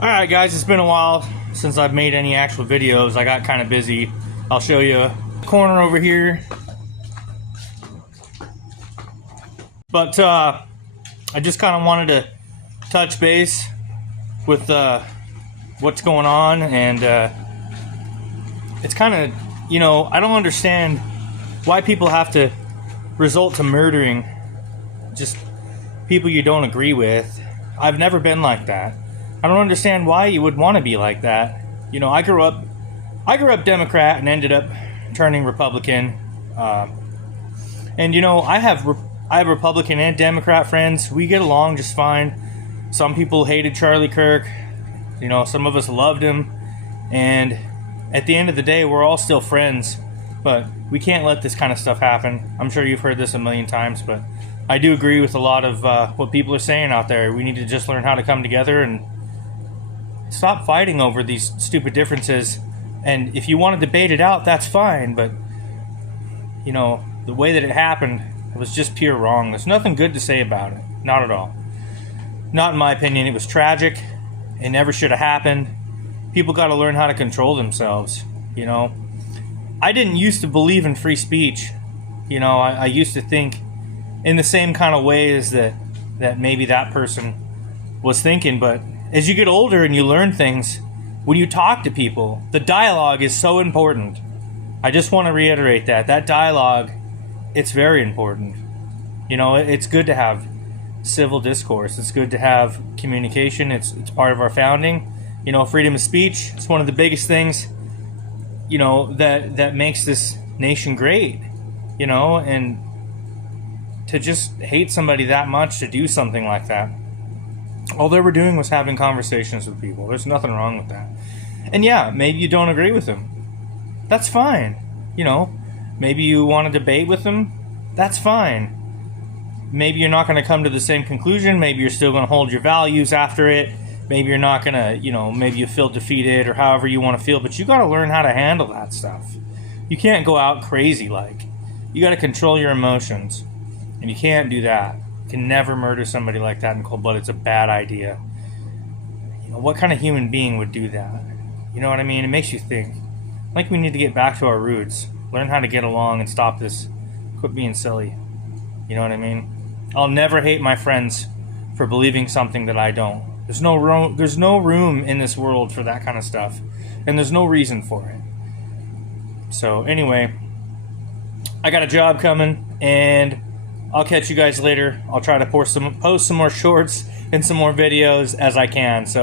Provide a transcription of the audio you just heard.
Alright guys, it's been a while since I've made any actual videos. I got kind of busy. I'll show you a corner over here. But I just kind of wanted to touch base with what's going on, and it's kind of, I don't understand why people have to resort to murdering just people you don't agree with. I've never been like that. I don't understand why you would want to be like that. I grew up Democrat and ended up turning Republican. And I have Republican and Democrat friends. We get along just fine. Some people hated Charlie Kirk. Some of us loved him. And at the end of the day, we're all still friends. But we can't let this kind of stuff happen. I'm sure you've heard this a million times, but I do agree with a lot of what people are saying out there. We need to just learn how to come together and stop fighting over these stupid differences. And if you want to debate it out, that's fine. But, the way that it happened, it was just pure wrong. There's nothing good to say about it. Not at all. Not in my opinion. It was tragic. It never should have happened. People got to learn how to control themselves, I didn't used to believe in free speech. I used to think in the same kind of ways that maybe that person was thinking. But as you get older and you learn things, when you talk to people, the dialogue is so important. I just want to reiterate that dialogue, it's very important. It's good to have civil discourse. It's good to have communication. It's part of our founding. Freedom of speech, it's one of the biggest things, that makes this nation great. And to just hate somebody that much, to do something like that, all they were doing was having conversations with people. There's nothing wrong with that. And yeah, maybe you don't agree with them. That's fine. Maybe you want to debate with them. That's fine. Maybe you're not going to come to the same conclusion. Maybe you're still going to hold your values after it. Maybe you're not going to, maybe you feel defeated or however you want to feel. But you got to learn how to handle that stuff. You can't go out crazy like. You got to control your emotions. And you can't do that. You can never murder somebody like that in cold blood. It's a bad idea. What kind of human being would do that? You know what I mean? It makes you think. I think we need to get back to our roots. Learn how to get along and stop this. Quit being silly. You know what I mean? I'll never hate my friends for believing something that I don't. There's no room in this world for that kind of stuff. And there's no reason for it. So anyway, I got a job coming, and I'll catch you guys later. I'll try to post some more shorts and some more videos as I can. So